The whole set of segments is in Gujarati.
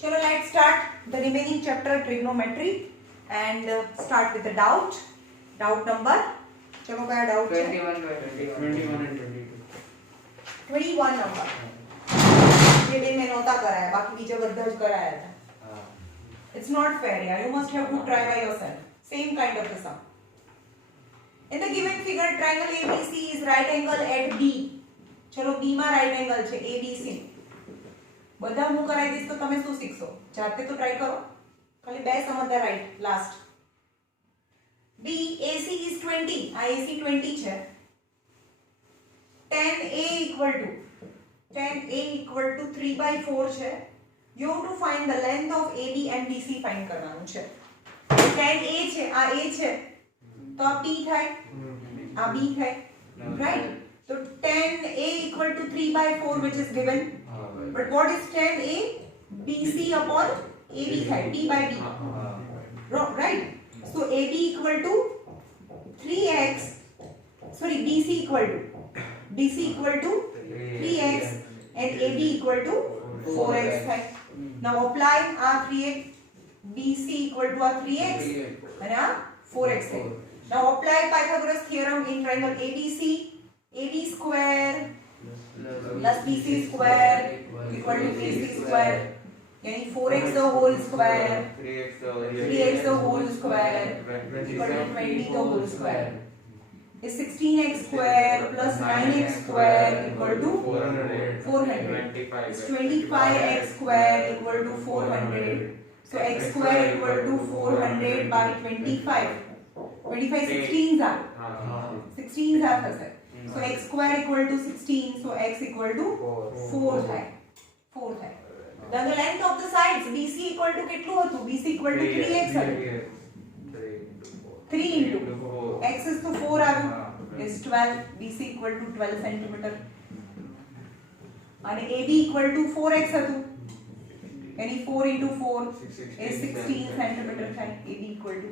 चलो let's start the remaining chapter trigonometry and start with the doubt number. चलो क्या doubt है? 21 and 21 नंबर ये भी मैंने नोता कराया, बाकी बीजा બધા જ कराया था. It's not fair, yeah. You must have to try by yourself. Same kind of the sum. In the given figure, triangle ABC is right angle at B. चलो B માં right angle છે ABC. બધા હું કરાવી દઈશ તો તમે શું શીખશો? જાતે તો ટ્રાય કરો. ખાલી બે સમજતા right last. B AC is 20. આ AC 20 છે. tan A equal to 3/4 છે. You have to find the length of AB and BC find કરવાનું છે. tan A છે, આ A છે. તો આ P થાય, આ B થાય. Right? So tan A equal to 3/4 which is given. But what is tan A? BC upon AB થાય, P by B. Right? So AB equal to 3x. Sorry, BC equal to 3x and AB equal to 4x થાય. Now apply આ 3x, BC equal to આ 3x અને આ 4x થાય. Now apply Pythagoras theorem in triangle ABC. AB square plus BC square equal to AC square. यानी 4x the whole square, 3x the whole square equal to 20 the whole square. Is 16x square plus 9x square equal to 400. Is 25x square equal to 400. So x square equal to 400 by 25. 25 16s are. 16s are thase. So x square equal to 16. So x equal to 4 થાય. 4 થાય. Then the length of the sides BC equal to કેટલું હતું? BC equal to 3x હતું. 3 into x is to 4 આવ્યું is 12. BC equal to 12 centimeter અને AB equal to 4x હતું यानी 4 into 4 is 16 centimeter થાય. AB equal to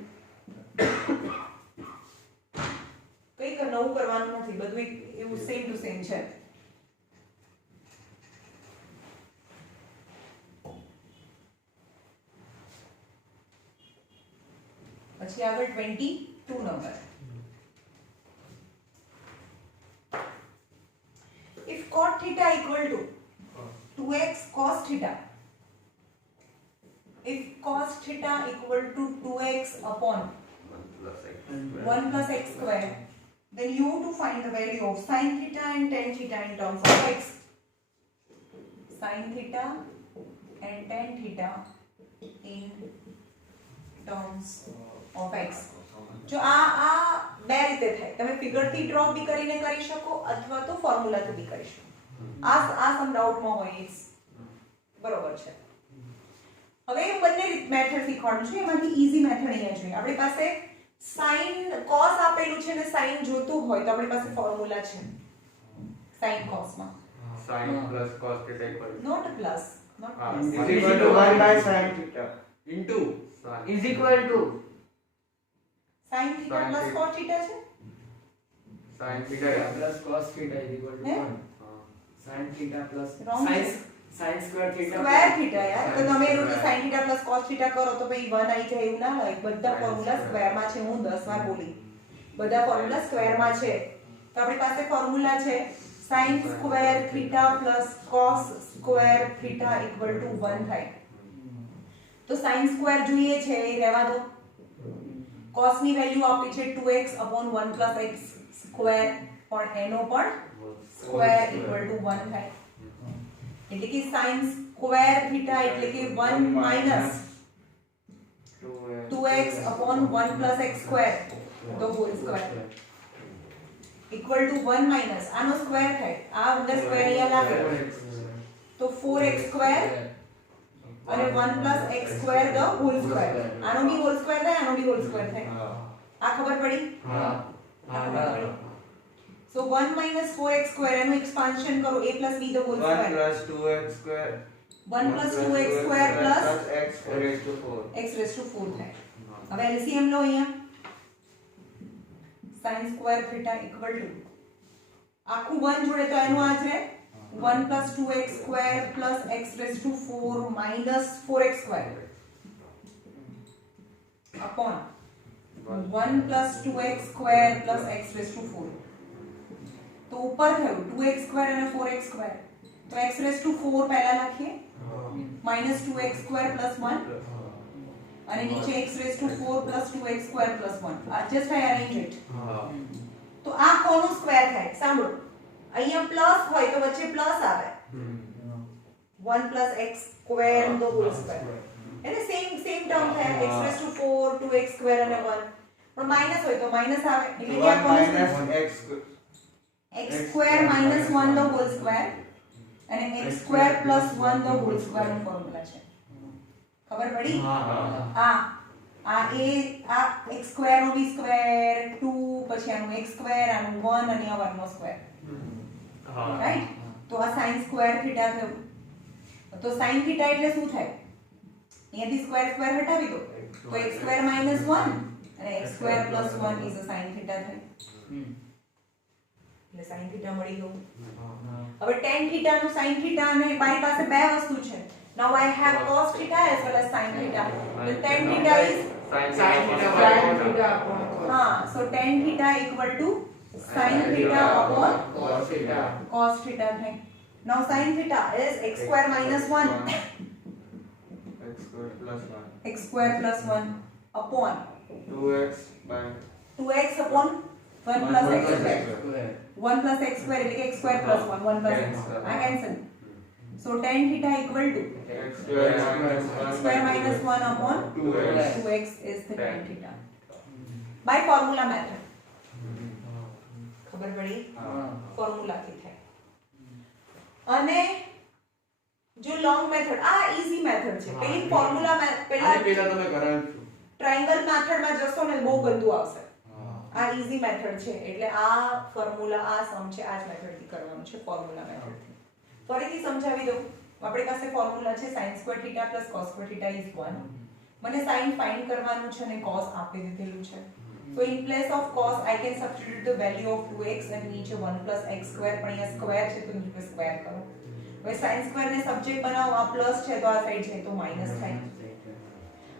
કઈ નવું કરવાનું નથી, બધું એવું સેમ ટુ સેમ છે. પછી આગળ 22 number. If cot theta equal to 2x cos theta, if cos theta equal to 2x upon 1 plus x square, then you have to find the value of sin theta and tan theta in terms of x. Sin theta and tan theta in terms of x. જો આ બે રીતે થાય, તમે ફિગર થી ડ્રો બી કરીને કરી શકો અથવા તો ફોર્મ્યુલા થી બી કરી શકો. આ સમ ડાઉટ માં હોય ઇટ્સ બરોબર છે. હવે હું બંને મેથડ શીખવાડું છું. એમાંથી ઈઝી મેથડ અહીંયા જોઈએ. આપણી પાસે sin cos આપેલું છે ને sin જોતું હોય તો આપણી પાસે ફોર્મ્યુલા છે sin cos માં. sin plus cos theta equal not plus is equal to 1 by sin theta into is equal to sin theta plus cos theta છે. sin theta plus cos theta is equal to 1. Sin theta plus Wrong sin છે. sin square theta square theta યાર. તો તમે એ રીતે sin theta plus cos theta કરો તો પછી 1 આવી જાય એવું ના હોય. બધા ફોર્મ્યુલા સ્ક્વેર માં છે. હું 10 વાર બોલી. બધા ફોર્મ્યુલા સ્ક્વેર માં છે. તો આપણી પાસે ફોર્મ્યુલા છે sin square theta plus cos square theta equal to 1 થાય. તો sin square જોઈએ છે એ રહેવા દો. cos ની વેલ્યુ આપી છે 2x upon 1 plus x square પણ એનો પણ square equal to 1 થાય. એટલે કે sin square theta એટલે કે 1 minus 2x upon 1 plus x square the whole square equal to 1 minus આનો સ્ક્વેર થાય. આ અંદર સ્ક્વેર અહીંયા લાગે તો 4x square અને 1 plus x square the whole square. આનો બી whole square થાય, આનો બી whole square થાય. આ ખબર પડી? હા. So 1 minus 4x square એનું એક્સપાન્શન કરો a plus b the whole 1 square. plus 2x square 1 plus 2x square plus x raised to 4 x raised to 4 થાય. હવે LCM લો અહીંયા. sin square theta equal to આખું 1 જોડે તો એનું આ જ રહે 1 + 2x square plus x raise to 4 minus 4x square upon 1 + 2x square plus x raise to 4 તો ઉપર થયું 2x સ્ક્વેર અને 4x સ્ક્વેર તો x રેઝ ટુ 4 પહેલા લખીએ માઈનસ 2x સ્ક્વેર પ્લસ 1 અને નીચે x raise to 4 plus 2x square plus 1 આ જસ્ટ આઈ અરેન્જ ઇટ તો આ કોનું સ્ક્વેર થાય સાંભળો અહીંયા પ્લસ હોય તો વચ્ચે પ્લસ આવે 1 + x સ્ક્વેર નો હોલ સ્ક્વેર એટલે સેમ ટર્મ થાય x raise to 4 2x square અને 1 પણ માઈનસ હોય તો માઈનસ આવે એટલે કે આ કોનું x સ્ક્વેર માઈનસ 1 નો હોલ સ્ક્વેર અને x સ્ક્વેર પ્લસ 1 નો હોલ સ્ક્વેર નો ફોર્મ્યુલા છે ખબર પડી આ x સ્ક્વેર નો b સ્ક્વેર 2 પછી આનું x સ્ક્વેર આનું 1 અને આ 1 નો સ્ક્વેર રાઈટ તો આ sin સ્ક્વેર થીટા થયું તો sin થીટા એટલે શું થાય અહીંયાથી સ્ક્વેર સ્ક્વેર હટાવી દો તો x સ્ક્વેર માઈનસ 1 અને x square plus 1 is a sin theta થાય એટલે sin થીટા મળી ગયું હવે tan થીટા નું sin થીટા અને મારી પાસે બે વસ્તુ છે now I have cos theta as well as sin theta the tan theta is sin theta हाँ so tan theta equal to sin theta upon cos theta થાય now sin theta is x square minus 1 x square plus 1 upon 2x upon 1 plus x square 1 plus x square એટલે કે x square plus 1 1 plus x I cancel so tan theta equal to x square minus 1 upon 2x is the tan theta by formula method ખબર પડી ફોર્મ્યુલા થી થાય અને જો લોંગ મેથડ આ ઈઝી મેથડ છે પેલી ફોર્મ્યુલા પેલા તમે કરાવ્યું ટ્રાયેંગલ મેથડમાં જશો ને બહુ ગંદુ આવશે આ ઈઝી મેથડ છે એટલે આ ફોર્મ્યુલા આ સમ છે આ જ મેથડ થી કરવાનું છે ફોર્મ્યુલા મેથડ થી ફરીથી સમજાવી દઉં આપણી પાસે ફોર્મ્યુલા છે sin square theta cos square theta 1 મને sin ફાઇન્ડ કરવાનું છે અને cos આપી દીધેલું છે so in place of cos I can substitute the value of 2x અને નીચે 1 plus x square પણ અહીંયા સ્ક્વેર છે તો નીચે સ્ક્વેર કરો હવે sin સ્ક્વેર ને સબ્જેક્ટ બનાવો આ પ્લસ છે તો આ સાઈડ છે તો માઈનસ થાય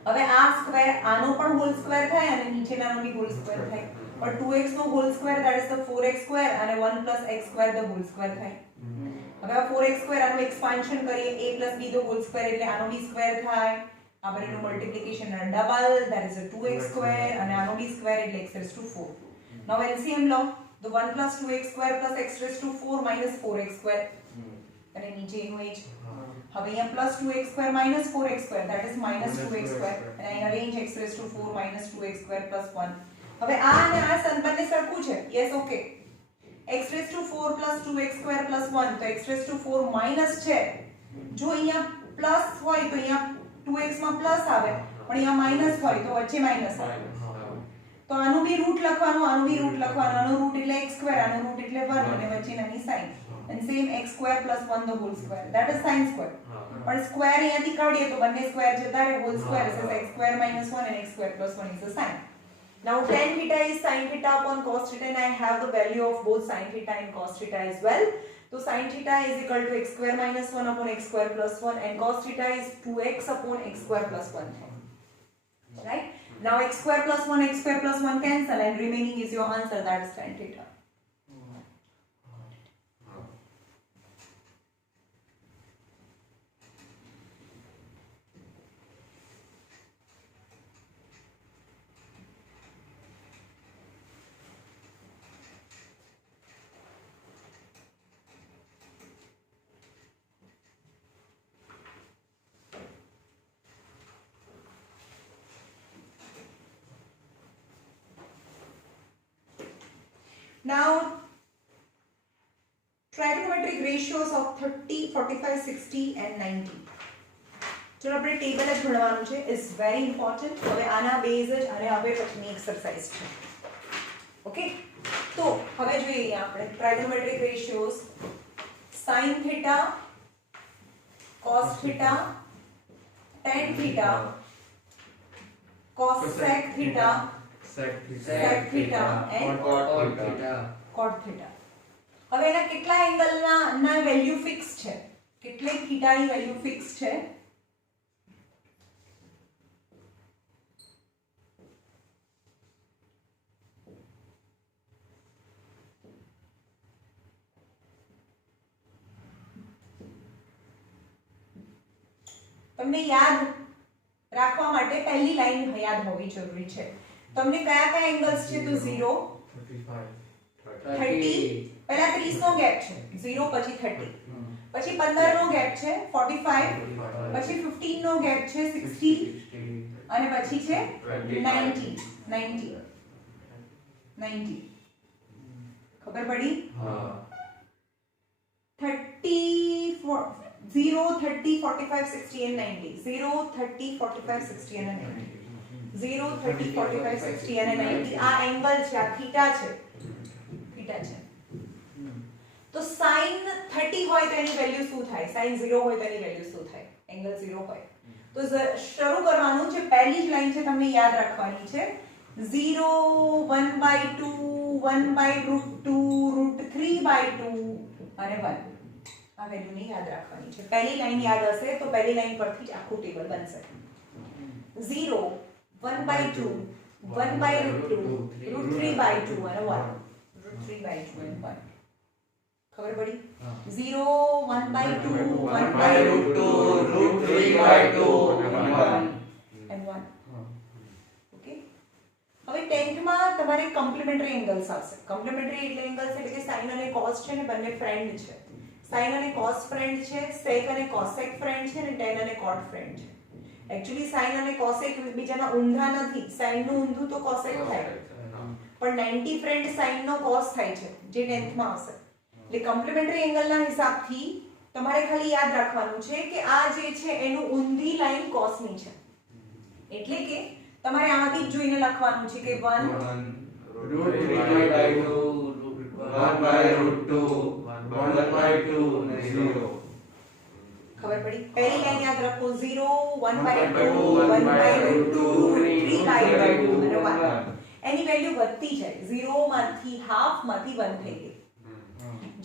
હવે આ સ્ક્વેર આનો પણ હોલ સ્ક્વેર થાય અને નીચેનાનો બી હોલ સ્ક્વેર થાય પણ 2x નો whole square that is the 4x square અને 1 plus x square the whole square થાય હવે આ 4x square આનું એક્સપાન્શન કરીએ a plus b the whole square એટલે આનો બી સ્ક્વેર થાય આ બંનેનું multiplication double that is a 2x square અને આનો બી સ્ક્વેર એટલે x raised to 4 now LCM લો the 1 plus 2x square plus x raised to 4 minus 4x square અને નીચે એનું એ જ હવે અહીંયા plus 2x square minus 4x square that is minus 2x square અને અહીંયા range x raised to 4 minus 2x square plus 1 હવે આ અને આ બંને સરખું છે yes okay x raised to 4 plus 2x square plus 1 તો x raised to 4 minus છે જો અહીંયા પ્લસ હોય તો અહીંયા 2x માં પ્લસ આવે પણ અહીંયા માઈનસ હોય તો વચ્ચે માઈનસ આવે તો આનું બી રૂટ લખવાનું આનું બી રૂટ લખવાનું આનું રૂટ એટલે x સ્ક્વેર આનું રૂટ એટલે 1 અને વચ્ચેનાની sine and same x square plus 1 the whole square that is sin square પણ સ્ક્વેર અહીંયાથી કાઢીએ તો બંને સ્ક્વેર જતા રહે whole square is x square minus 1 and x square plus 1 is the sin now tan theta is sin theta upon cos theta and I have the value of both sin theta and cos theta as well so sin theta is equal to x square minus 1 upon x square plus 1 and cos theta is 2x upon x square plus 1 right now x square plus 1 x square plus 1 cancel and remaining is your answer that is tan theta Now, trigonometric ratios of 30, 45, 60 and 90. ચલો આપણે ટેબલ જ ભણવાનું છે is very important. હવે આના બેઝ જ અને હવે પછીની એક્સરસાઇઝ છે. ઓકે? તો હવે જોઈએ આપણે trigonometric ratios sin theta, cos theta, tan theta, cosec theta, sec theta and cot theta. હવે એના કેટલા એંગલના વેલ્યુ ફિક્સ છે, કેટલે થીટાની વેલ્યુ ફિક્સ છે? તમને યાદ રાખવા માટે પહેલી લાઈન યાદ હોવી જરૂરી છે. તમને કયા કયા એંગલ્સ છે? તો 0 30, પહેલા 30 નો ગેપ છે 0 પછી 30, પછી 15 નો ગેપ છે 45, પછી 15 નો ગેપ છે 60 અને પછી છે 90. ખબર પડી? 30 0 30 45 60 and 90, 0 30 45 60 and 90, 0 30 45 60 અને 90 આ એંગલ છે, આ થીટા છે. તો sin 30 હોય તો એની વેલ્યુ શું થાય? sin 0 હોય તો એની વેલ્યુ શું થાય? એંગલ 0 હોય તો શરૂ કરવાનું છે. પહેલી જ લાઈન છે, તમને યાદ રાખવાની છે. 0 1/2 1/√2 √3/2 અને 1. આ વેલ્યુને યાદ રાખવાની છે. પહેલી લાઈન યાદ હશે તો પહેલી લાઈન પરથી જ આખું ટેબલ બનશે. 0 1/2 1/√2 √3/2 અને 1 √3/2 અને 1. ખબર પડી? 0 1/2 1/√2 √3/2 and 1. ઓકે. હવે 10th માં તમારે કોમ્પ્લિમેન્ટરી એંગલ્સ આવશે. કોમ્પ્લિમેન્ટરી એટલે એંગલ્સ એટલે કે sin અને cos છે ને બંને ફ્રેન્ડ છે. sin અને cos ફ્રેન્ડ છે, sec અને cosec ફ્રેન્ડ છે અને tan અને cot ફ્રેન્ડ છે. એક્ચ્યુઅલી sin અને cosec બીજાના ઊંધા નથી. sin નું ઊંધું તો cosec થાય, પણ 90 ફ્રેન્ડ sin નો cos થાય છે, જે 10th માં આવશે. એટલે કોમ્પ્લિમેન્ટરી એંગલના હિસાબથી તમારે ખાલી યાદ રાખવાનું છે કે આ જે છે એનું ઊંધી લાઈન cos ની છે. એટલે કે તમારે આમાંથી જ જોઈને લખવાનું છે કે 1 √3/2 1/√2 1/2 અને 0. ખબર પડી? પહેલી લાઈન યાદ રાખો 0 1/2 1/√2 3/2 અને 1. એની વેલ્યુ વધતી જાય. 0 માંથી હાફ માંથી 1 થઈ ગઈ.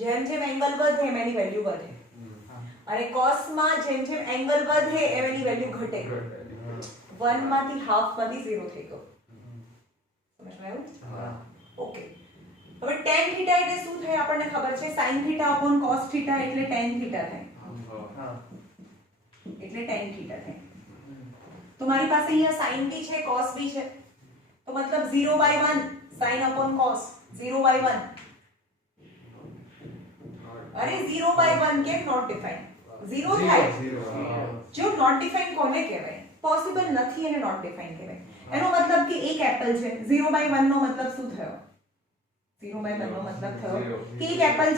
જેમ જેમ એંગલ વધે એમ એની વેલ્યુ વધે. અને cos માં જેમ જેમ એંગલ વધે એમ એની વેલ્યુ ઘટે. 1 માંથી હાફ માંથી 0 થઈ ગયો. સમજમાં આવ્યું? ઓકે. હવે tan θ એટલે શું થાય આપણને ખબર છે. sin θ upon cos θ એટલે tan θ થાય. એટલે tan θ થાય. તો મારી પાસે અહીંયા sin બી છે cos બી છે. તો મતલબ 0/1 sin upon cos 0/1. અરે 0/1 કેમ નોટ ડિફાઇન? 0 થાય. જો નોટ ડિફાઇન કોને કહેવાય? પોસિબલ નથી એને નોટ ડિફાઇન કહેવાય. એનો મતલબ કે એક એપલ છે. 0/1 નો મતલબ શું થયો? 0/1 નો મતલબ થયો કે એક એપલ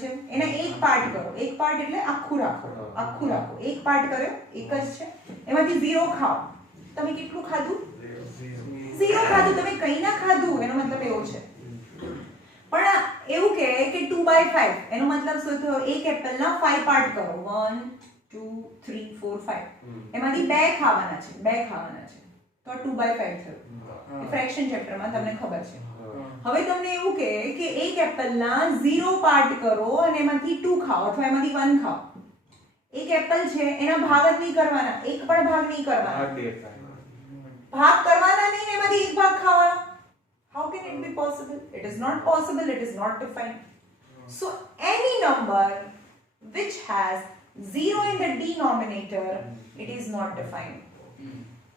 છે, એના એક પાર્ટ કરો. એક પાર્ટ એટલે આખું રાખો. એક પાર્ટ કર્યો, એક જ છે, એમાંથી 0 ખાઓ. તમે કેટલું ખાધું? 0 ખાધું. તમે કઈ ના ખાધું એનો મતલબ એવો છે. પણ એવું કે 2/5 એનો મતલબ શું થયો? એક એપલના 5 પાર્ટ કરો. 1 2 3 4 5 એમાંથી 2 ખાવાના છે. તો 2/5 થયું. ફ્રેક્શન ચેપ્ટરમાં તમને ખબર છે. હવે તમને એવું કે એક એપલના 0 પાર્ટ કરો અને એમાંથી 2 ખાઓ અથવા એમાંથી 1 ખાઓ. એક એપલ છે એના ભાગ જ નહીં કરવાના, એક પણ ભાગ નહીં કરવાના. ભાગ કરવાના નહીં ને એમાંથી એક ભાગ ખાવાનો. How can it be possible? It is not possible. It is not defined. So any number which has 0 in the denominator, it is not defined.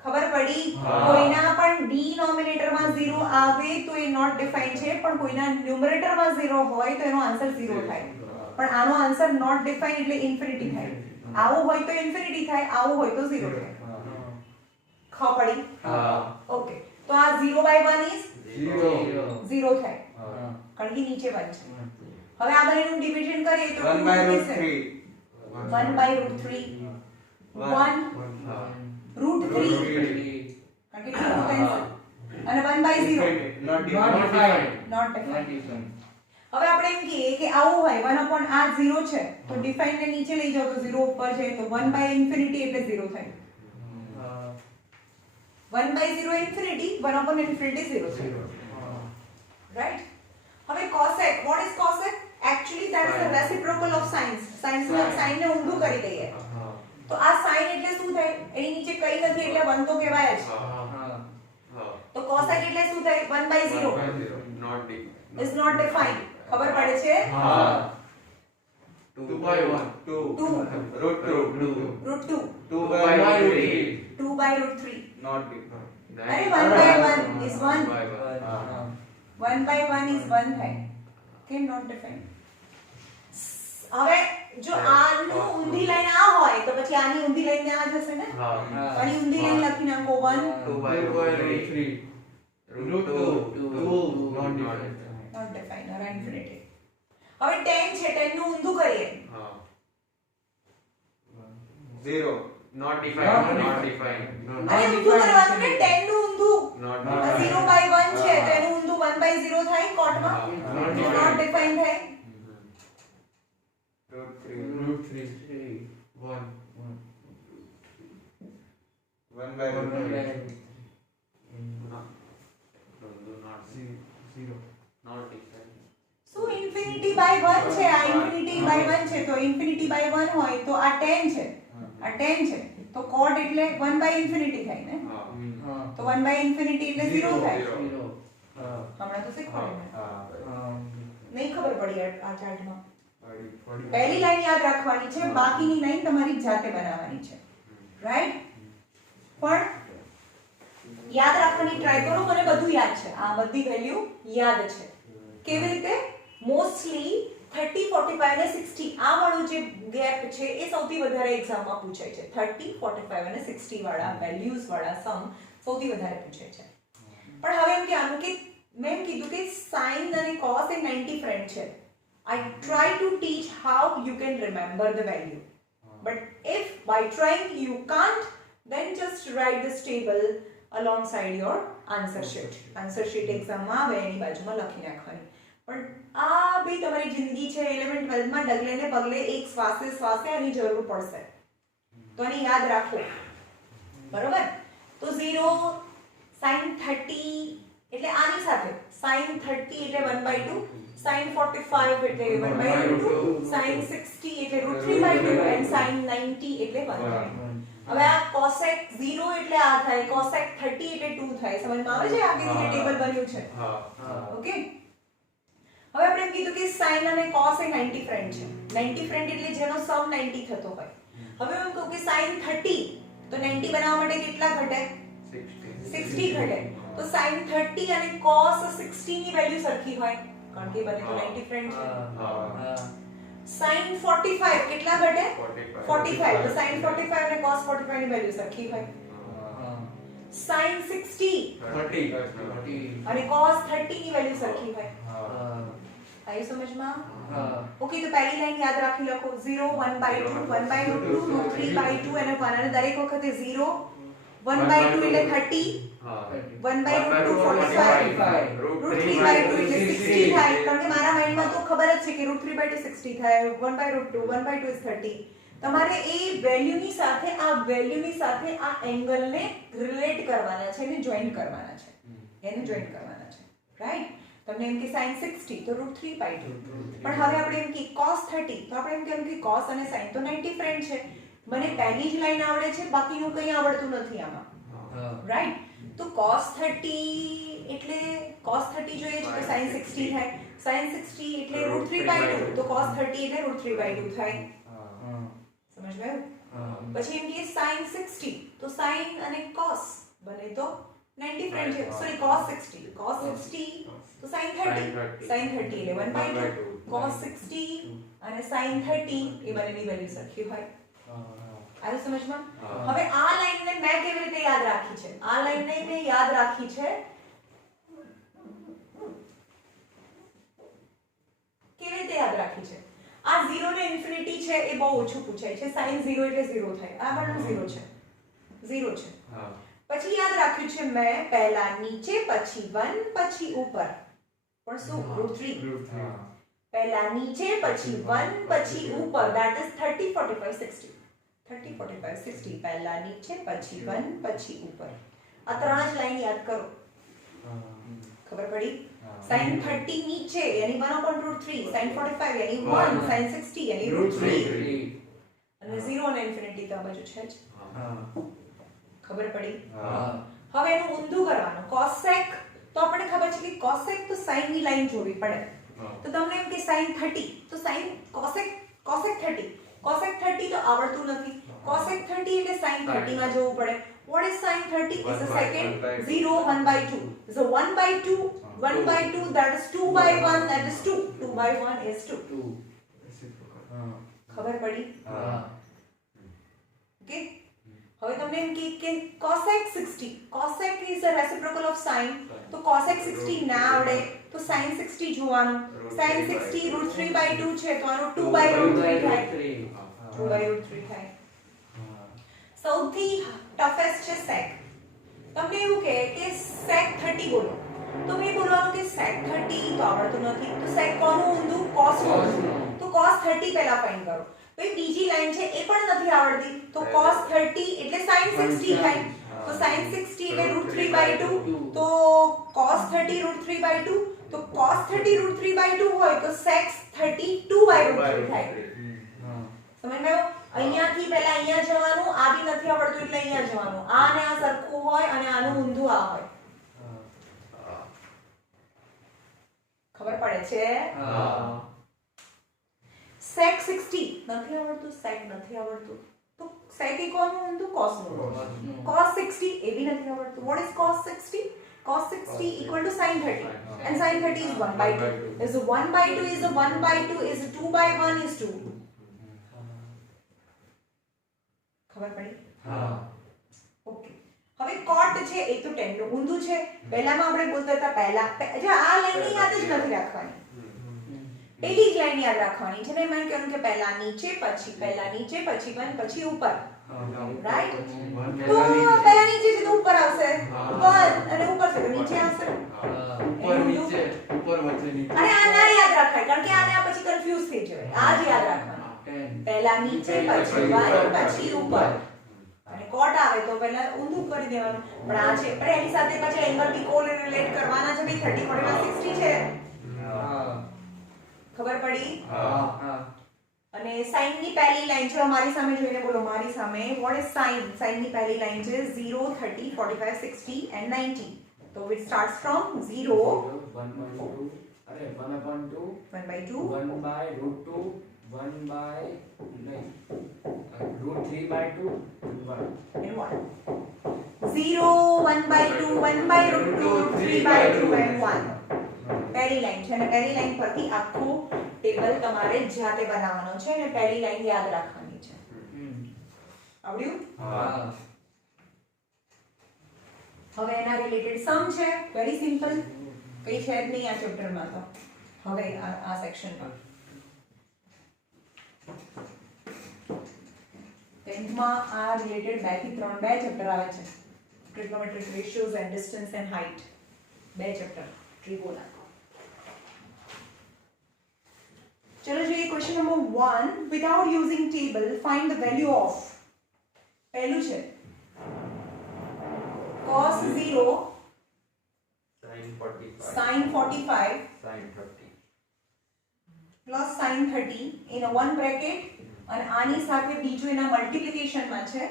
ખબર પડી? કોઈના પણ ડિનોમિનેટર માં 0 આવે તો એ નોટ ડિફાઇન્ડ છે, પણ કોઈના ન્યુમરેટર માં 0 હોય તો એનો આન્સર 0 થાય. પણ આનો આન્સર નોટ ડિફાઇન્ડ એટલે ઇન્ફિનિટી થાય. આવું હોય તો ઇન્ફિનિટી થાય, આવું હોય તો 0 થાય. ખબર પડી? ઓકે. તો આ 0/1 is 0 થાય. કારણ કે નીચે 1 છે. હવે આ બંનેનું ડિવિઝન કરીએ તો 1/√3 1 √3 કારણ કે 2 કેન્સલ અને 1/0 નોટ ડિફાઇન્ડ. હવે આપણે એમ કહીએ કે આવું હોય 1 આ 0 છે તો ડિફાઇન ને નીચે લઈ જાઓ તો 0 ઉપર છે તો 1/∞ એટલે 0 થાય. 1/0 infinity 1/∞ 0 થાય. રાઈટ? હવે cosec, what is cosec? Sine ને ઊંધું કરી દઈએ હા તો આ સાઈન એટલે શું થાય એની નીચે કઈ નથી એટલે 1 તો કહેવાય જ હા હા હા તો cosec એટલે શું થાય 1/0 not d is not defined ખબર પડે છે હા 2 by 1 2 root 2 √2 2 by root 3 2/√3 not d અરે 1/1 is 1 હા 1/1 is 1 થાય કે not defined હવે જો આનું ઊંધી લાઈન આ હોય તો પછી આની ઊંધી લાઈન આ જશે ને હા આની ઊંધી લાઈન લખી નાખો 1 2 by root 3 root 2 not defined not defined or infinity હવે 10 છે 10 નું ઊંધું કરીએ હા 0 not defined not defined અરે ઊંધું કરવાનું ને 10 નું ઊંધું not આ defined 0/1 છે તો એનું ઊંધું 1/0 થાય કોટમાં not not defined defined થાય root 3 1 1 by root 3 not defined શું ઇન્ફિનિટી બાય 1 છે આ ઇન્ફિનિટી બાય 1 છે તો ઇન્ફિનિટી બાય 1 હોય તો આ 10 છે આ 10 છે તો કોટ એટલે 1 બાય ઇન્ફિનિટી થાય ને હા તો 1 બાય ઇન્ફિનિટી એટલે 0 થાય zero. હમણાં તો શીખવાડ્યું ને હા નહીં ખબર પડી આ ચાર્ટમાં પડી પહેલી લાઈન યાદ રાખવાની છે બાકીની લાઈન તમારી જાતે બનાવવાની છે રાઈટ પણ યાદ રાખવાની ટ્રાય કરો મને બધું યાદ છે આ બધી વેલ્યુ યાદ છે કેવી રીતે મોસ્ટલી 30 45 અને 60 આ વાળું જે ગેપ છે એ સૌથી વધારે એક્ઝામમાં પૂછાય છે 30 45 અને 60 વાળા વેલ્યુઝ વાળા સમ સૌથી વધારે પૂછાય છે પણ હવે એમ કહેવાનું કે મેં એમ કીધું કે sin અને cos એ 90 ફ્રેન્ડ છે I try to teach how you can remember the value. But if by trying you can't, then just write this table alongside your answer sheet. Answer sheet exam માં આવે એની બાજુમાં લખી નાખવાની. પણ આ ભઈ તમારી જિંદગી છે 11 12 માં ડગલે ને પગલે એક શ્વાસે શ્વાસે આની જરૂર પડશે. તો આને યાદ રાખો. બરોબર? તો 0 sin 30 એટલે આની સાથે sin 30 એટલે 1/2 sin 45 એટલે 1/2 sin 60 એટલે √3/2 and sin 90 એટલે 1/2 હવે આ cosec 0 એટલે આ થાય cosec 30 એટલે 2 થાય સમજમાં આવે છે આ કેવી રીતે ટેબલ બન્યું છે હા ઓકે હવે આપણે એમ કીધું કે sin અને cos એ 90 ફ્રેન્ડ છે 90 ફ્રેન્ડ એટલે જેનો સમ 90 થતો હોય હવે એમ કહું કે sin 30 તો 90 બનાવવા માટે કેટલા ઘટે 60 ઘટે તો sin 30 અને cos 60 ની વેલ્યુ સરખી હોય કારણ કે બને તો 90 ફ્રેન્ડ છે sin 45 કેટલા ઘટે 45 તો sin 45 અને cos 45 ની વેલ્યુ સરખી હોય sin 60 30 અને cos 30 ની વેલ્યુ સરખી હોય આઈ સમજમાં ઓકે તો પહેલી લાઈન યાદ રાખી લખો 0 1/2 1/2 3/2 અને 1 અને દરેક વખતે 0 1/2 એટલે 30 1/2 45 √3/2 એટલે 60 થાય કારણ કે મારા માઇન્ડમાં તો ખબર જ છે કે √3/2 60 થાય 1/2 1/2 is 30 તમારે એ વેલ્યુની સાથે આ એંગલને રિલેટ કરવાના છે અને જોઈન્ટ કરવાના છે એને જોઈન્ટ કરવાના છે રાઈટ તમને એમ કે sin 60 તો √3/2 પણ હવે આપણે એમ કે cos 30 તો આપણે એમ કેમ કે cos અને sin તો 90 ફ્રેન્ડ છે મને પહેલી જ લાઈન આવડે છે બાકીનું કંઈ આવડતું નથી આમાં રાઈટ તો cos 30 એટલે cos 30 જોઈએ છે તો sin 60 થાય sin 60 એટલે √3/2 તો cos 30 એટલે √3/2 થાય સમજ ગયું પછી એમ કે sin 60 તો sin અને cos બને તો 90 ફ્રેન્ડ છે સોરી cos 60 તો sin 30 sin 30 એટલે 1/2 cos 60 અને sin 30 એ બંનેની વેલ્યુ સરખી હોય આને સમજમાં હવે આ લાઈનને મેં કેવી રીતે યાદ રાખી છે આ લાઈનને મેં યાદ રાખી છે કેવી રીતે યાદ રાખી છે આ 0 ને ઇન્ફિનિટી છે એ બહુ ઓછું પૂછાય છે sin 0 એટલે 0 થાય આ પણ 0 છે 0 છે પછી યાદ રાખ્યું છે મેં પહેલા નીચે પછી 1 પછી ઉપર પણ શું √3 પહેલા નીચે પછી 1 પછી ઉપર that is 30 45 60 30 45 60 પહેલા નીચે પછી 1 પછી ઉપર આ ત્રણ જ લાઈન યાદ કરો ખબર પડી sin 30 નીચે यानी 1/√3 sin 45 यानी 1 sin 60 यानी √3 અને 0 અને ઇન્ફિનિટી તો આ બાજુ છે જ. હા ખબર પડી? હા હવે એનું ઊંધું કરવાનું. cosec તો આપણને ખબર છે કે cosec તો sin ની લાઈન જોવી પડે. તો તમને એમ કે sin 30 તો sin cosec 30 તો આવડતું નથી. cosec 30 એટલે sin 30 માં જવું પડે. What is sin 30? Is the second 0 1 by 2. So 1 by 2 that is 2 by 1 that is 2. 2 by 1 is 2. 2 હા ખબર પડી? હા Okay. હવે તમને એમ કે cosec 60 cosec is the reciprocal of sin. તો cosec 60 ના આવડે તો sin 60 જોવાનું. sin 60 √3 by 2 છે તો આનો 2 by √3 થાય. 2 by √3 થાય. સૌથી ટફેસ્ટ છે sec. તમને એવું કહે કે sec 30 બોલો તો મેં બોલવાનું કે sec 30 તો આવડતું નથી તો sec કોનું ઊંધું cos નું. તો cos 30 પહેલા ફાઇન્ડ કરો. પછી બીજી લાઈન છે એ પણ નથી આવડતી તો cos 30 એટલે sin 60 થાય. તો sin 60 એટલે √3 by 2 તો cos 30 √3 by 2 તો cos 30 √3 by 2 હોય તો sec 30 2 by √3 થાય. સમજ આવ્યો? અહીંયાથી પહેલા અહીંયા જવાનું. આ બી નથી આવડતું એટલે અહીંયા જવાનું. આ ને આ સરખું હોય અને આનું ઊંધું આ હોય. ખબર પડે છે? હા sec 60 નથી આવડતું. sec નથી આવડતું તો sec એ કોનું ઊંધું? cos નું. cos 60 એ બી નથી આવડતું. what is cos 60? cos 60 equal to sin 30 and sin 30 is 1 by 2. is 1 by 2 is 1 by 2 is 2 by 1 is 2. ખબર પડી? હા ઓકે. હવે cot છે એ તો 10 નું ઊંધું છે. પહેલામાં આપણે બોલતા હતા પહેલા જો આ લાઈન યાદ જ નથી રાખવાની. પહેલી જ લાઈન યાદ રાખવાની છે. મેં કહ્યું કે પહેલા નીચે પછી 1 પછી ઉપર. રાઈટ? તો પહેલા નીચે છે તો ઉપર આવશે 1 અને ઉપર છે તો નીચે આવશે. ઉપર નીચે ઉપર વચ્ચે નીચે. અને આ ના યાદ રખાય કારણ કે આને આ પછી કન્ફ્યુઝ થઈ જવાય. આ જ યાદ રાખવાનું. 10 પહેલા નીચે પછી 1 પછી ઉપર. અને કોટ આવે તો પહેલા ઊંધું કરી દેવાનું. પણ આ છે પણ એની સાથે પછી એંગલ બી કોરિલેટ કરવાના છે. ભઈ 30 45 60 છે. હા ખબર પડી? હા અને sin ની પહેલી લાઈન છે મારી સામે જોઈને બોલો મારી સામે. what is sin? sin ની પહેલી લાઈન છે 0 30 45 60 and 90. so it starts from 0 1 by 2 અરે 1/2 1 by 2 1 by √2 1 by નહીં √3 by 2 1 and 1. 0 1 by 2 1 by √2 3 by 2 and 1. પહેલી લાઈન છે અને પહેલી લાઈન પરથી આખું ટેબલ તમારે જાતે બનાવવાનો છે અને પહેલી લાઈન યાદ રાખવાની છે. આવડ્યું? હા હવે એના રિલેટેડ સમ છે. Very simple. કઈ છે જ નહીં આ ચેપ્ટરમાં તો. હવે આ સેક્શનમાં 10th માં આ રિલેટેડ 2 થી 3 બે ચેપ્ટર આવે છે. Trigonometric રેશિયોઝ and distance and height. બે ચેપ્ટર ટ્રિગોના. ચલો જોઈએ question number 1. Without using table find the value of. પહેલું છે cos 0 sin 45 plus sin 30 in a one bracket અને આની સાથે બીજું એના મલ્ટીપ્લિકેશન માં છે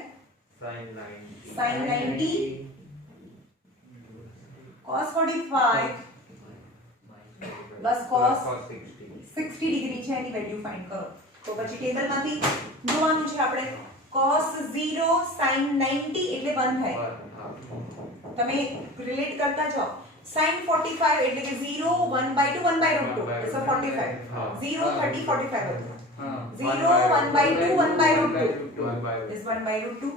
sin 90 cos 45 plus cos 60 degree છે એની વેલ્યુ ફાઇન્ડ કરો. તો પછી ટેબલમાંથી જોવાનું છે આપણે. cos 0 sin 90 એટલે 1 થાય. તમે રિલેટ કરતા જાઓ. sin 45 એટલે કે 0 1 by 2 1 by √2 so 45 0 30 45 હતું. 0 1 by 2 1 by √2 is 1 by √2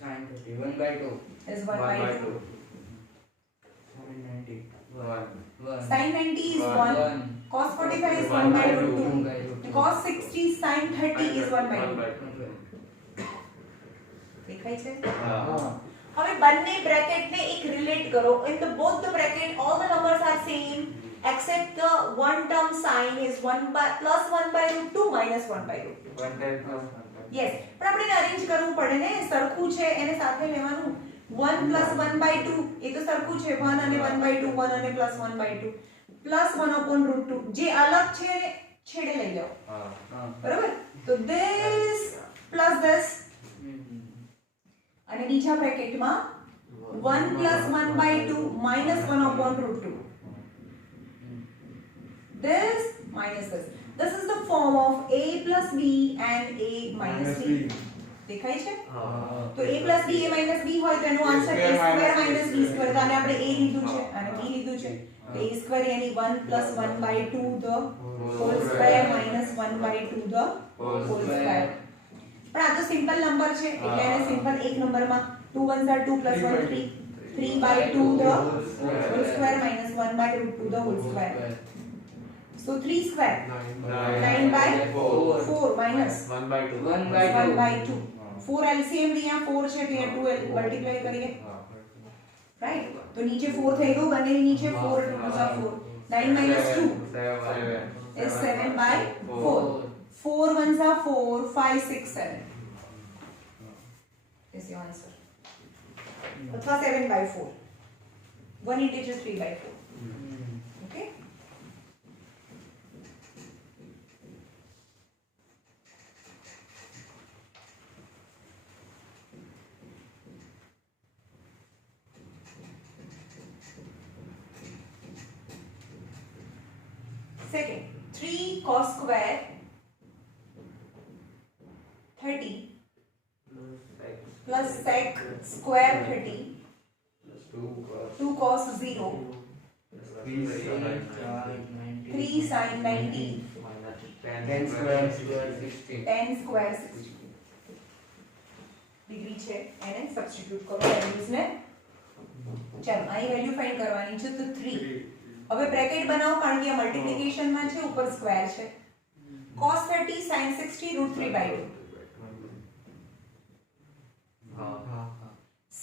sin 30 1 by 2 is 1 by 2 sin 90 sin 90 is 1 cos 45 is 1 by √2 cos 60 sin 30 is 1 by 2. દેખાય છે? હવે બંને બ્રેકેટ ને એક રિલેટ કરો. in the both the bracket all the numbers are same except the one term sin is 1 by plus 1 by √2 minus 1 by √2. yes પણ આપણે અરેન્જ કરવું પડે ને. સરખું છે એને સાથે લેવાનું. 1 plus 1 by 2 એ તો સરખું છે. 1 અને 1 by 2 1 અને plus 1 by 2 plus 1 upon √2 જે અલગ છે છેડે લઈ જાઓ. બરાબર? તો this plus બીજા બ્રેકેટમાં 1 plus 1 by 2 minus 1 upon root 2. This minus this. This is the form of a plus b and a minus b. દેખાય છે? તો a plus b a minus b હોય તો એનો answer a square minus b square. તો આને આપણે a લીધું છે અને b લીધું છે. તો a square यानी 1 plus 1 by 2 the whole square minus 1 by 2 the whole square. પણ આ તો સિમ્પલ નંબર છે એટલે એને સિમ્પલ એક નંબરમાં 2 1s are 2 plus 1 3 3 by 2 the whole square minus 1 by root 2 the whole square. So 3 square 9 by 4 minus 1 by 2. 1 by 2. 4 LCM यहाँ 4 છે તો यहाँ 2 મલ્ટીપ્લાય કરીએ રાઈટ તો નીચે 4 થઈ ગયું બંને નીચે 4 2 4 9 minus 2 is 7 by 4 4 1s are 4 5 6 7 is your answer अथवा 7 by 4 one integer 3 by 4 okay second 3 cos square 30 plus sec square 30 2 cos 0 3 sin 90 10 square 16. 10 square 60 degree છે એને સબસ્ટિટ્યુટ કરો વેલ્યુઝ ને ચાલો અહીં વેલ્યુ ફાઇન્ડ કરવાની છે તો 3 હવે બ્રેકેટ બનાવો કારણ કે આ મલ્ટીપ્લિકેશન માં છે ઉપર સ્ક્વેર છે cos 30 sin 60 √3 by 2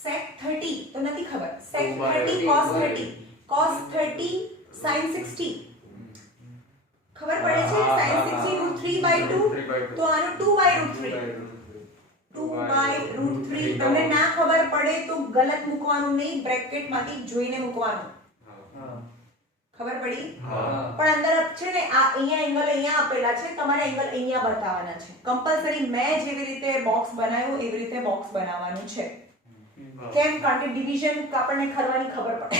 sec 30 તો નથી ખબર sec 30 cos 30 sin 60 ખબર પડે છે sin 60 √3 by 2 તો આનો 2 by √3 2 by √3 તમને ના ખબર પડે તો ગલત મૂકવાનું નહીં બ્રેકેટ માંથી જોઈને મૂકવાનું ખબર પડી પણ અંદર છે ને આ અહીંયા એંગલ અહીંયા આપેલા છે તમારે એંગલ અહીંયા બતાવવાના છે કમ્પલસરી મેં જેવી રીતે બોક્સ બનાવ્યું એવી રીતે બોક્સ બનાવવાનું છે કેમ કારણ કે ડિવિઝન આપણને કરવાની ખબર પડે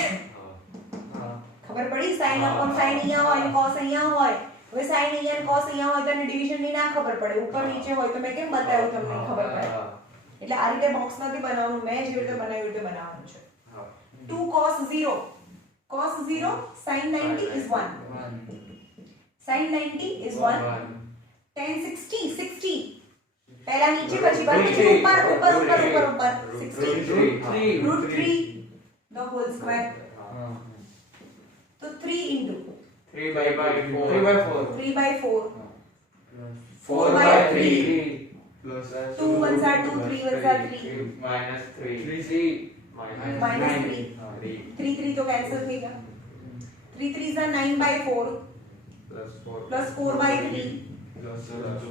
ખબર પડી sin upon sin અહીંયા હોય અને cos અહીંયા હોય હવે sin અહીંયા અને cos અહીંયા હોય તો એને ડિવિઝન ની ના ખબર પડે ઉપર નીચે હોય તો મેં કેમ બતાવ્યું તમને ખબર પડે એટલે આ રીતે બોક્સ નથી બનાવવાનું મેં જેવી રીતે બનાવ્યું રીતે બનાવવાનું છે 2 cos 0 cos 0 sin 90 is 1 sin 90 is 1 tan 60 60 पहला नीचे પછી બંને ઉપર ऊपर 60 √3 the whole square तो 3 into 3 by 4. 3 by 4 4 by 3 2 1s are 2 3 1s are 3 minus 3. minus 3 3 3 तो कैंसिल થઈ ગયા 3 3s are 9 by 4 plus 4 by 3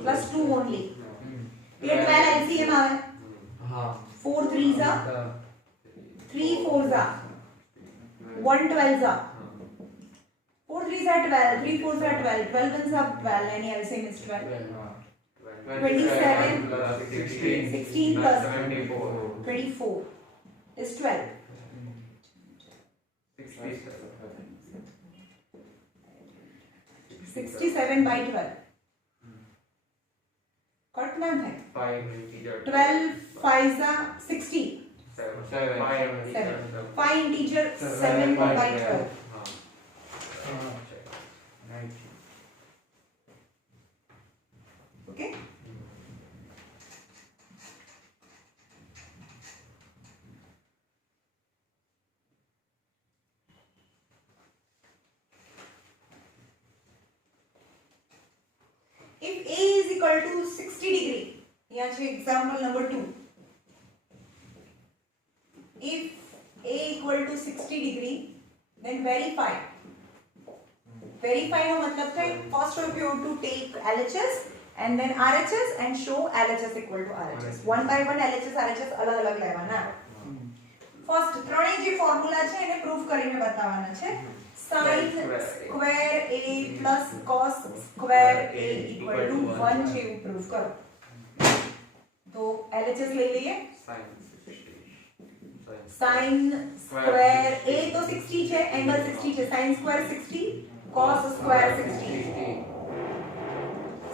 plus 2 only ये 12 LCM આવે 4 3s are 3 4s are 1 12s are 4 3s are 12 3 4s are 12 12 1s are 12 any LCM is 12 27 plus 16. 16 plus 74. 24 is 12 67 by 12 cut ना है 12 5s are 60 5 integer 7 by 12 okay if a is equal to 60 degree यहाँ છે example number 2 if a equal to 60 degree then verify નો મતલબ થાય first of you have to take LHS and then RHS and show LHS equal to RHS one by one LHS RHS અલગ અલગ લેવાના ફર્સ્ટ ત્રણેય જે ફોર્મ્યુલા છે એને પ્રૂફ કરીને બતાવવાના છે sin square a plus cos square a equal to 1 છે એવું પ્રૂફ કરો તો LHS લઈ લઈએ sin સ્ક્વેર a તો 60 છે, એંગલ 60 છે, sin square 60, cos square 60,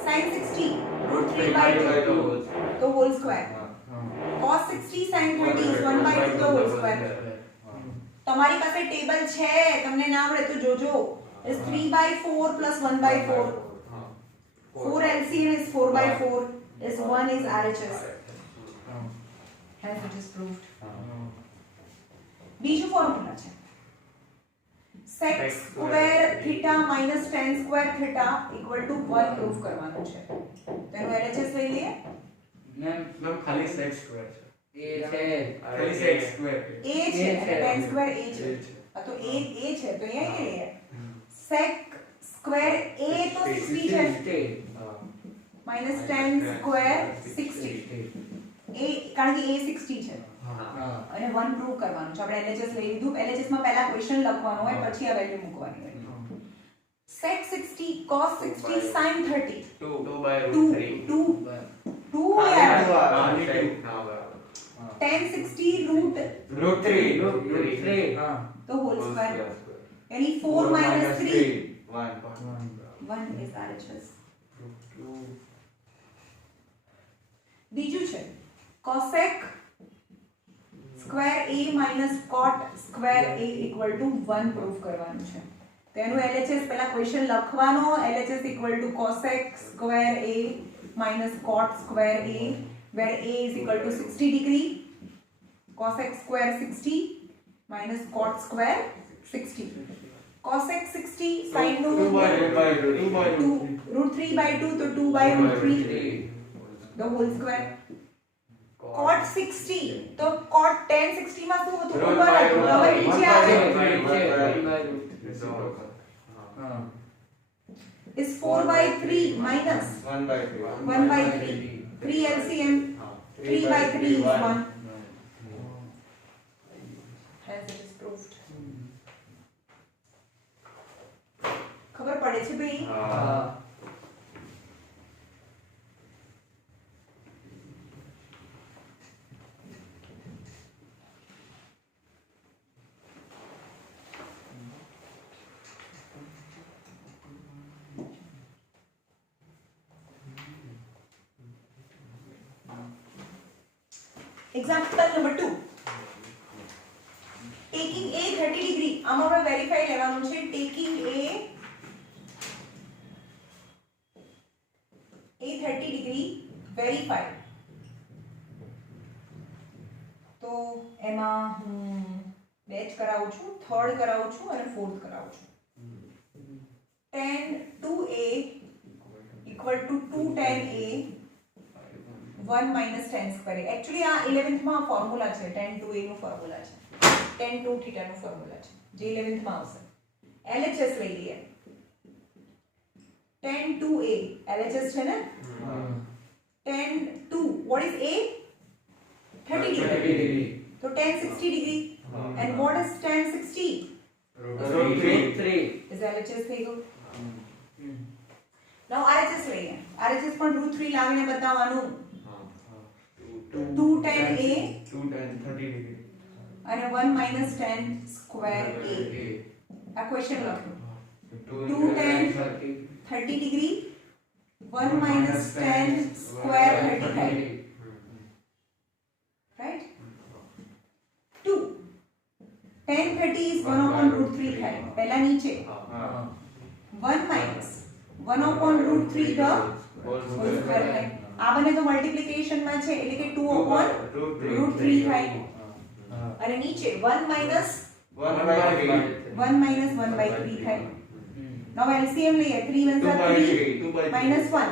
sin 60 √3/2 તો whole square, cos 60 sin 30 is 1/2 તો હોલ સ્ક્વેર. તમારી પાસે ટેબલ છે, તમને ના આવડે તો જોજો. is 3/4 plus 1/4. 4 LCM is 4/4 is 1 is RHS. Hence it is proved. બીજું ફોર્મ્યુલા છે sec square theta minus tan square theta equal to 1 proof કરવાનું છે. તેનું LHS લઈ લઈએ. મેમ ખાલી sec સ્ક્વેર છે. એ છે ખાલી sec સ્ક્વેર a છે અને tan સ્ક્વેર a છે. આ તો a છે તો અહીંયા લઈ લઈએ. sec સ્ક્વેર a તો 60 છે માઈનસ tan સ્ક્વેર 60. a કારણ કે a 60 છે અને 1 પ્રૂવ કરવાનું છે. આપણે LHS લઈ લીધું. LHS માં પહેલા ક્વેશ્ચન લખવાનો હોય પછી આ વેલ્યુ મૂકવાની હોય. sec 60 cos 60 sin 30 2 tan 60 √3 તો હોલ સ્ક્વેર यानी 4 minus 3 1 is RHS. બીજું છે cosec square a minus cot square a equal to 1 proof કરવાનું છે. તેનું LHS પહેલા ક્વેશ્ચન લખવાનો. LHS equal to cosec square a minus cot square a where a is equal to 60 degree, cosec square 60 minus cot square 60. cosec 60 sin નું √3/2 તો 2/√3 the whole square. cot 60 તો cot tan 60 માં શું હતું? ઉપર હતું. હવે નીચે આવે is 4/3 minus 1/3 3 LCM 3/3 is 1. Hence it is proved. ખબર પડે છે ભાઈ? Example number 2. Taking a 30 degree. આમાં આપણે વેરીફાઈ લેવાનું છે. Taking a 30 degree verify. તો એમાં હું બેચ કરાવું છું, થર્ડ કરાવું છું અને ફોર્થ કરાવું છું. tan 2a equal to 2 tan a 1 minus tan square. Actually આ 11th માં ફોર્મ્યુલા છે. tan 2a નું ફોર્મ્યુલા છે. tan 2 θ નું ફોર્મ્યુલા છે જે 11th માં આવશે. LHS લઈ લઈએ. tan 2a LHS છે ને? tan 2 what is a? 30 degree. So tan 60 degree. And what is tan 60? √3 is LHS થઈ ગયું. Now RHS લઈએ. RHS પણ √3 લાવીને બતાવવાનું. 2 tan a 2 tan 30 degree અને 1 minus tan square a. આ ક્વેશ્ચન લખ્યું. 2 tan 30 degree 1 minus tan square 35. Right? 2 tan 30 is 1 upon √3 થાય. પહેલા નીચે 1 minus 1 upon √3 the whole square થાય. આ બને તો મલ્ટીપ્લિકેશન માં છે એટલે કે 2 upon √3 થાય. અને નીચે 1 minus 1/3 થાય. Now LCM લઈએ. 3 1 3 minus 1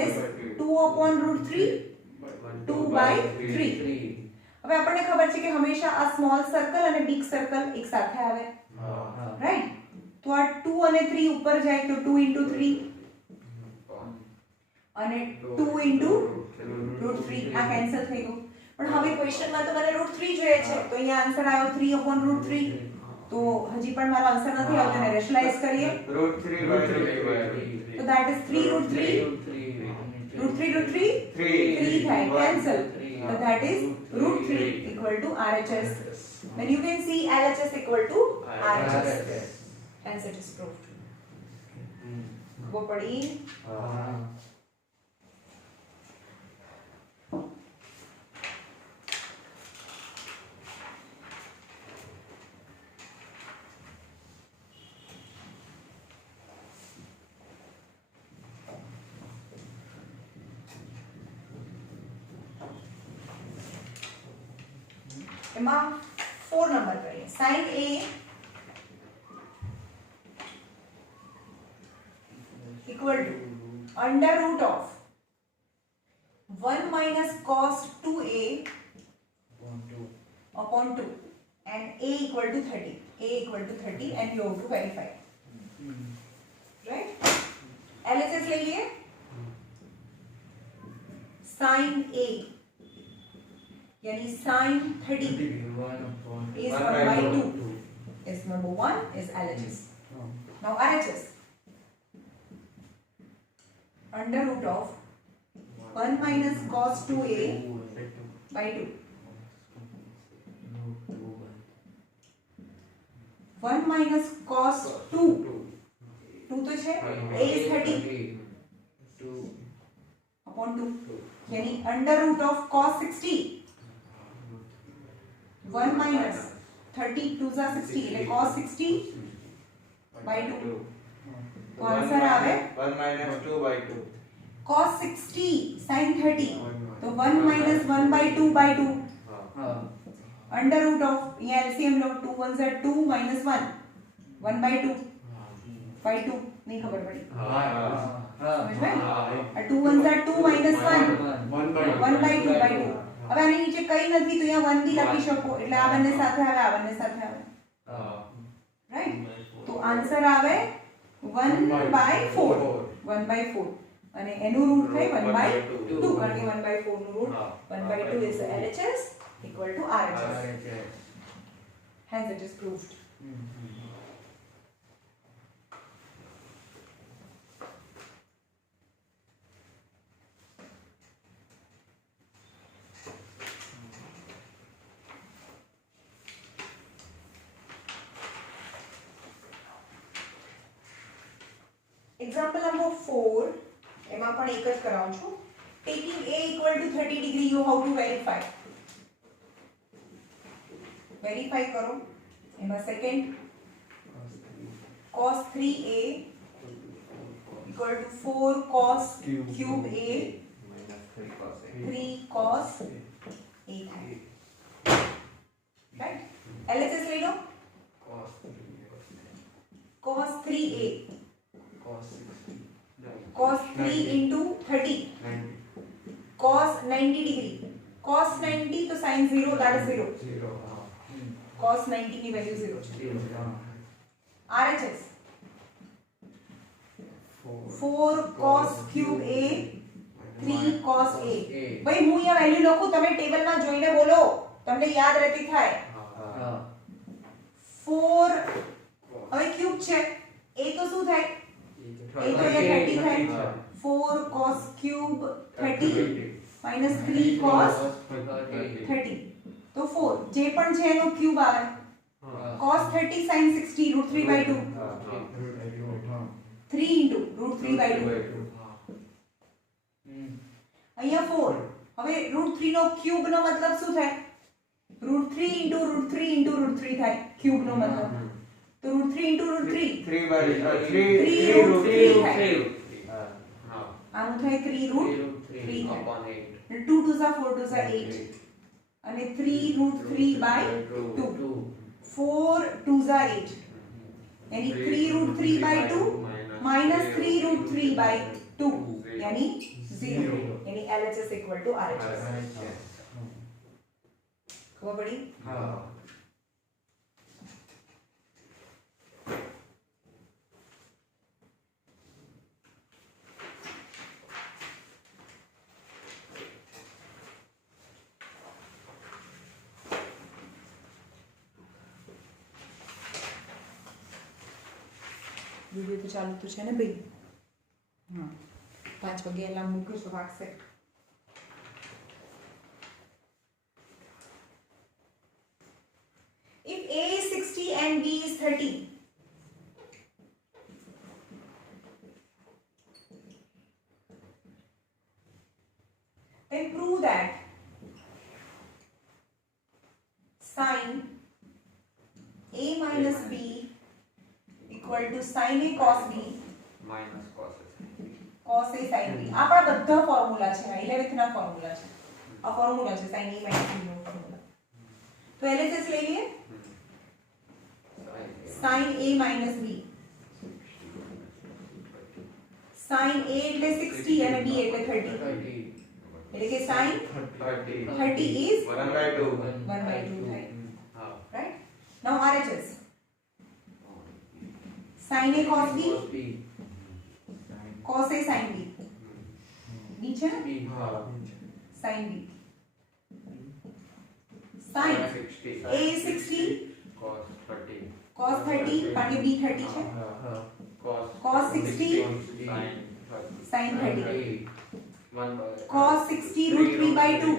is 2 upon √3 2/3. હવે આપણને ખબર છે કે હંમેશા આ સ્મોલ સર્કલ અને બિગ સર્કલ એક સાથે આવે. રાઈટ? તો આ 2 અને 3 ઉપર જાય તો 2 into 3 અને 2 into √3 આ કેન્સલ થઈ ગયું. પણ હવે ક્વેશ્ચનમાં તો મને √3 જોઈએ છે તો અહીંયા આન્સર આવ્યો 3 upon √3. તો હજી પણ મારો આન્સર નથી આવતો ને રેશનલાઇઝ કરીએ તો that is 3 √3 √3 3 થાય cancel. So that is root 3 equal to RHS. Then you can see LHS equal to RHS. Hence it is proved. ખબર પડી? એમાં 4 નંબર કરીએ. sin A equal to under root of 1 minus cos 2A upon 2 and A equal to 30. A equal to 30 and you have to verify. Right? LHS ले लिए. sin A यानी sin 30 is 1 by 2 is number 1 is LHS. Now RHS under root of 1 minus cos 2A by 2. 1 minus cos 2 2 तो है A is 30 upon 2 यानी under root of cos 60 1 minus 30 2 जा 60 એટલે cos 60 by 2 तो आंसर आवे 1 minus 2 by 2. cos 60 sin 30 तो 1 minus 1 by 2 by 2 under root of ये LCM low 2 1s are 2 minus 1 1 by 2 by 2 नहीं खबर पड़ी समझ में 2 1s are 2 minus 1 1 by 2 by 2 હવે આની નીચે કઈ નથી તો અહીંયા 1 બી લખી શકો એટલે આ બંને સાથે આવે આ બંને સાથે આવે રાઈટ તો આન્સર આવે 1 by 4 1 by 4 અને એનું રૂટ થાય 1 by 2 કારણ કે 1 by 4 નું route 1 by 2 is LHS equal to RHS. Hence it is proved. Example number 4 એમાં પણ એક જ કરાવું છું. Taking A equal to 30 degree you how to verify. Verify करो. એમાં second cos 3A equal to 4 cos cube A minus 3 cos A થાય. Right? LHS લઈ લો. cos 3A cos 3 into 30 cos 90 degree cos 90 तो sin 0 that is 0 cos 90 की वैल्यू 0 છે. RHS 4 cos cube A 3 cos A ભાઈ હું અહીંયા વેલ્યુ લખું તમે ટેબલમાં જોઈને બોલો તમને યાદ રહેતી થાય. 4 હવે ક્યુબ છે A તો શું થાય A तो ये 30 થાય 4 cos cube 30 minus 3 cos 30 तो 4 જે પણ છે એનો ક્યુબ આવે cos 30 sin 60 root 3 by 2 3 into root 3 by 2 અહીંયા 4 હવે root 3 નો ક્યુબ નો મતલબ શું થાય root 3 into root 3 into root 3 થાય ક્યુબ નો મતલબ तो root 3 into root 3 3 by 3 root 3 થાય આનું થાય 3 root 3 થાય 2 2 are 4 2 are 8 અને 3 root 3 by 2 4 2 are 8 यानी 3 root 3 by 2 minus 3 root 3 by 2 यानी 0 यानी LHS equal to RHS. खबर पड़ी? વિડિયો તો ચાલુ તો છે ને ભાઈ હા 5 વાગે એલાર્મ મૂક્યું તો વાગશે then prove that sin a minus b equal to sin a cos b minus cos A. cos a sin b આપણા બધા ફોર્મ્યુલા છે 11th ના ફોર્મ્યુલા છે આ ફોર્મ્યુલા છે sin a minus b નો ફોર્મ્યુલા તો LHS લઈ લઈએ sin a minus b sin a એટલે 60 અને b એટલે 30 એટલે કે sin 30 is 1/2. 1/2 થાય right now RHS sin a cos b cos a sin b b છે ને sin b sin a is 60 cos 30 cos 30 કારણ કે b 30 છે cos 60 sin 30 cos 60 root 3 by 2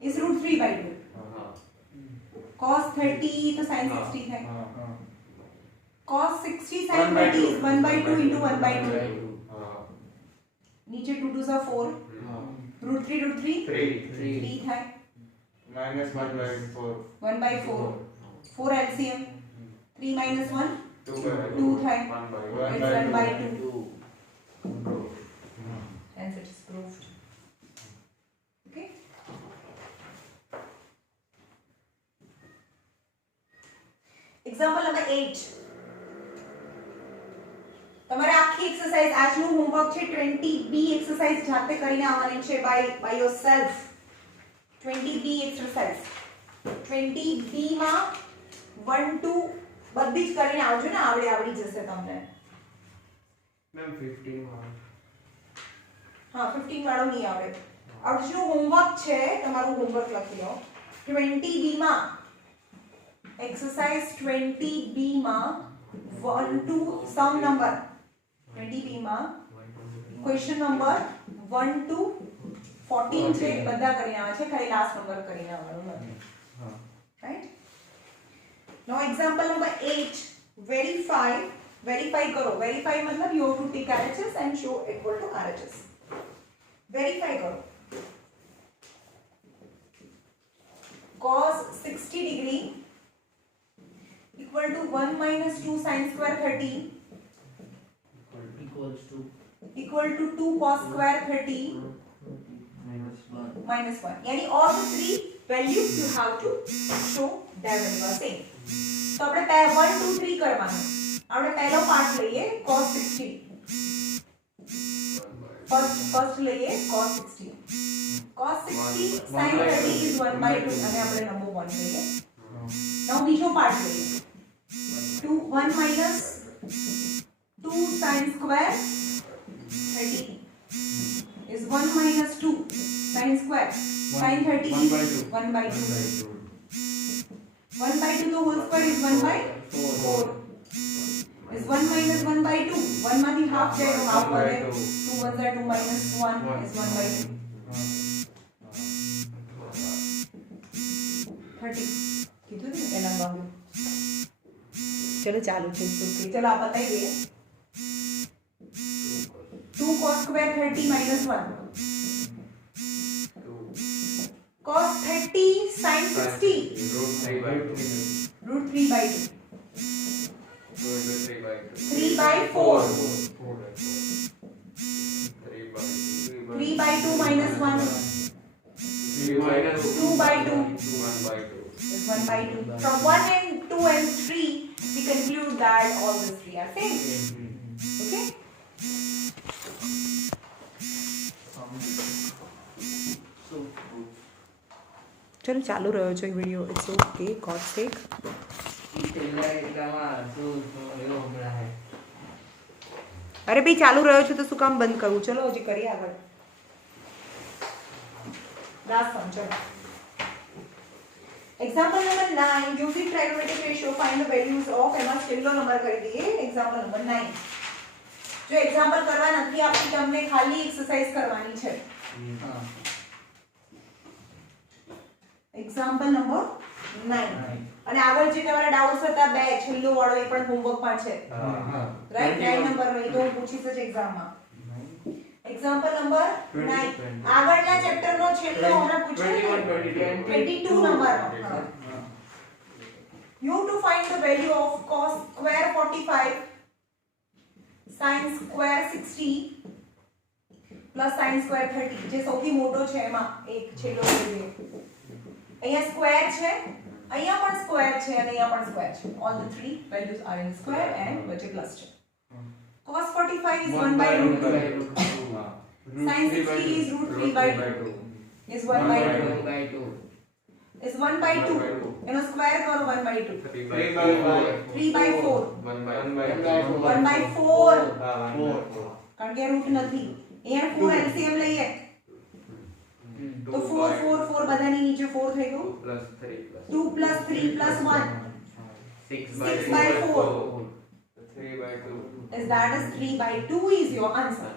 is root 3 by 2 cos 30 तो sin 60 है cos 60 sin 30 is 1 by 2 into 1 by 2 नीचे 2 2s are 4 root 3 3 है minus 1/4 1 by 4 4 LCM 3 minus 1 2 है 1/1 it's 1 by 2 hence it is proved okay example number 8 તમારે આખી એક્સરસાઇઝ આજનું હોમવર્ક છે 20B એક્સરસાઇઝ જાતે કરીને આવવાની છે by yourself 20B exercise 20B માં 1 2 બધી જ કરીને આવજો ને આવડી જશે તમને મેમ 15 માં હા 15 વાળો નહીં આવડે આજનું હોમવર્ક છે તમારું હોમવર્ક લખી લો 20B માં exercise 20B માં 1 to sum number 20B માં question number 1 to 14 છે બધા કરીને આવે છે ખાલી લાસ્ટ નંબર કરીને આવવાનું નથી right now example number 8 verify करो verify मतलब you have to take RHS and show equal to RHS verify करो cos 60 degree equal to 1 minus 2 sin square 30 equal to 2 cos square 30 minus 1 यानी all the three values you have to show that when you are saying तो આપણે 1 2 3 કરવાનું આપણે પહેલો પાર્ટ લઈએ cos 60 ફર્સ્ટ લઈએ cos 60 cos 60 sin 30 is 1 by 2 અને આપણે નંબર 1 લઈએ now બીજો પાર્ટ લઈએ 1 minus 2 sin square 30 is 1 minus 2 sin square sin 30 is 1 by 2 1 by 2 the whole square is 1 by 4 is 1 minus 1 by 2 1 માંથી half જાય તો half બને 2 1 are 2 minus 1 is 1 by 2 30 કીધું ને એ નંબર चलो चालू છે चलो आप बताइए 2 cos square 30 minus 1 cos 30 sin 60 root 3 by 2 3 by 4 3 by 2 minus 1 2 by 2 is 1 by 2 from 1 and 2 and 3 we conclude that all these three are same okay चलो चालू रहो जो video it's okay God sake अरे भाई चालू रहो छो तो શું કામ બંધ કરવું ચલો હજી કરીએ આગળ લાસ્ટ સમ ચલો example number 9 using trigonometric ratio find the values of एमा છેલ્લો નંબર કરી દઈએ एग्जांपल नंबर 9 जो एग्जांपल કરવા નથી આપણી તમને ખાલી એક્સરસાઇઝ કરવાની છે एग्जांपल नंबर 9 અને આગળ જે તમારા ડાઉટ્સ હતા બે છેલ્લો વાળો એ પણ હોમવર્ક માં છે રાઈટ 9 નંબર નો એ તો પૂછી છે એક્ઝામ માં એક્ઝામ્પલ નંબર 9 આગળના ચેપ્ટર નો છેલ્લો હમણાં પૂછ્યો 22 નંબર નો you to find the value of cos square 45 sin square 60 plus sin square 30 જે સૌથી મોટો છે એમાં એક છેલ્લો જોઈએ અહીંયા સ્ક્વેર છે અહીંયા પણ સ્ક્વેર છે અને અહીંયા પણ સ્ક્વેર છે all the three values are in square and વચ્ચે પ્લસ છે cos 45 is 1 by root 2 sin 60 is root 3 by 2 is 1 by 2 is 1 by 2 એનો સ્ક્વેર કરો 1 by 2 3 by 4 3 by 4 1 by 1 by 4 4 કારણ કે રૂટ નથી અહીંયા 4 LCM લઈએ તો 4 4 4 બધાની નીચે 4 થઈ ગયું 2 plus 3 plus 1 6 by 4 3 by 2 is that is 3 by 2 is your answer